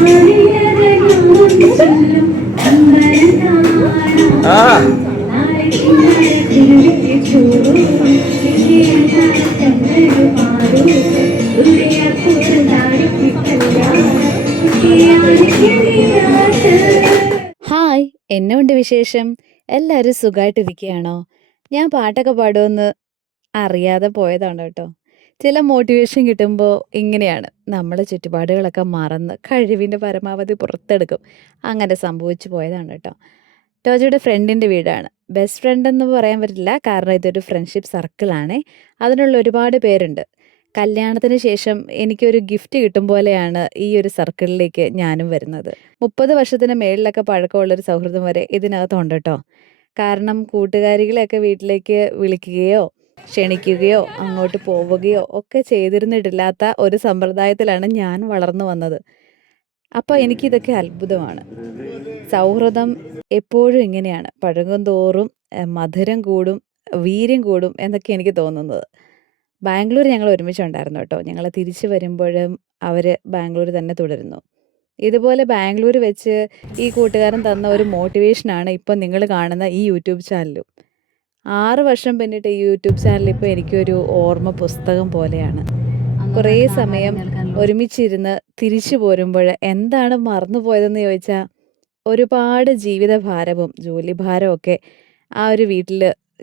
ആ ഹായ്, എന്നെ ഉണ്ട് വിശേഷം? എല്ലാവരും സുഖമായിട്ടിരിക്കുകയാണോ? ഞാൻ പാട്ടൊക്കെ പാടുമെന്ന് അറിയാതെ പോയതാണ് കേട്ടോ. ചില മോട്ടിവേഷൻ കിട്ടുമ്പോൾ ഇങ്ങനെയാണ്. നമ്മുടെ ചുറ്റുപാടുകളൊക്കെ മറന്ന് കഴിവിൻ്റെ പരമാവധി പുറത്തെടുക്കും. അങ്ങനെ സംഭവിച്ചു പോയതാണ് കേട്ടോ. ടോജോയുടെ ഫ്രണ്ടിൻ്റെ വീടാണ്. ബെസ്റ്റ് ഫ്രണ്ട് എന്ന് പറയാൻ പറ്റില്ല, കാരണം ഇതൊരു ഫ്രണ്ട്ഷിപ്പ് സർക്കിളാണേ. അതിനുള്ള ഒരുപാട് പേരുണ്ട്. കല്യാണത്തിന് ശേഷം എനിക്കൊരു ഗിഫ്റ്റ് കിട്ടും പോലെയാണ് ഈ ഒരു സർക്കിളിലേക്ക് ഞാനും വരുന്നത്. 30 വർഷത്തിന് മേളിലൊക്കെ പഴക്കമുള്ളൊരു സൗഹൃദം വരെ ഇതിനകത്തുണ്ട് കേട്ടോ. കാരണം കൂട്ടുകാരികളെയൊക്കെ വീട്ടിലേക്ക് വിളിക്കുകയോ ക്ഷണിക്കുകയോ അങ്ങോട്ട് പോവുകയോ ഒക്കെ ചെയ്തിരുന്നിട്ടില്ലാത്ത ഒരു സമ്പ്രദായത്തിലാണ് ഞാൻ വളർന്നു വന്നത്. അപ്പോൾ എനിക്കിതൊക്കെ അത്ഭുതമാണ്. സൗഹൃദം എപ്പോഴും ഇങ്ങനെയാണ്. പഴകും തോറും മധുരം കൂടും, വീര്യം കൂടും എന്നൊക്കെ എനിക്ക് തോന്നുന്നത്. ബാംഗ്ലൂർ ഞങ്ങൾ ഒരുമിച്ചുണ്ടായിരുന്നു കേട്ടോ. ഞങ്ങൾ തിരിച്ചു വരുമ്പോഴും അവർ ബാംഗ്ലൂർ തന്നെ തുടരുന്നു. ഇതുപോലെ ബാംഗ്ലൂർ വെച്ച് ഈ കൂട്ടുകാരൻ തന്ന ഒരു മോട്ടിവേഷനാണ് ഇപ്പം നിങ്ങൾ കാണുന്ന ഈ യൂട്യൂബ് ചാനലും. 6 വർഷം പിന്നിട്ട് ഈ യൂട്യൂബ് ചാനൽ ഇപ്പോൾ എനിക്കൊരു ഓർമ്മ പുസ്തകം പോലെയാണ്. കുറേ സമയം ഒരുമിച്ചിരുന്ന് തിരിച്ചു പോരുമ്പോൾ എന്താണ് മറന്നു പോയതെന്ന് ചോദിച്ചാൽ, ഒരുപാട് ജീവിതഭാരവും ജോലിഭാരവും ഒക്കെ ആ ഒരു വീട്ടിൽ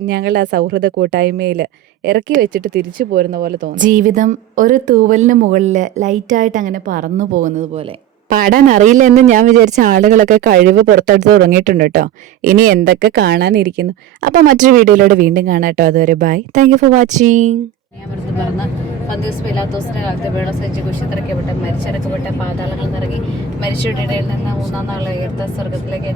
ഞങ്ങളുടെ ആ സൗഹൃദ കൂട്ടായ്മയിൽ ഇറക്കി വെച്ചിട്ട് തിരിച്ചു പോരുന്ന പോലെ തോന്നി. ജീവിതം ഒരു തൂവലിന് മുകളിൽ ലൈറ്റായിട്ട് അങ്ങനെ പറന്നു പോകുന്നത് പോലെ. പാടാൻ അറിയില്ല എന്ന് ഞാൻ വിചാരിച്ച ആളുകളൊക്കെ കഴിവ് പുറത്തെടുത്ത് തുടങ്ങിയിട്ടുണ്ട് കേട്ടോ. ഇനി എന്തൊക്കെ കാണാനിരിക്കുന്നു. അപ്പം മറ്റൊരു വീഡിയോയിലൂടെ വീണ്ടും കാണാം കേട്ടോ. അതുവരെ bye. Thank you for watching. ഞാൻ വെറുതെ പറഞ്ഞ പന്തിയോസ് പിലാത്തോസിന്റെ കാലത്ത് വെള്ളം സഹിച്ച് കുശിത്തിറക്കപ്പെട്ട് മരിച്ചടക്കപ്പെട്ട പാതാളങ്ങൾ നിറങ്ങി മരിച്ചവരുടെ ഇടയിൽ നിന്ന് 3-ാം നാൾ ഉയർത്ത സ്വർഗത്തിലേക്ക്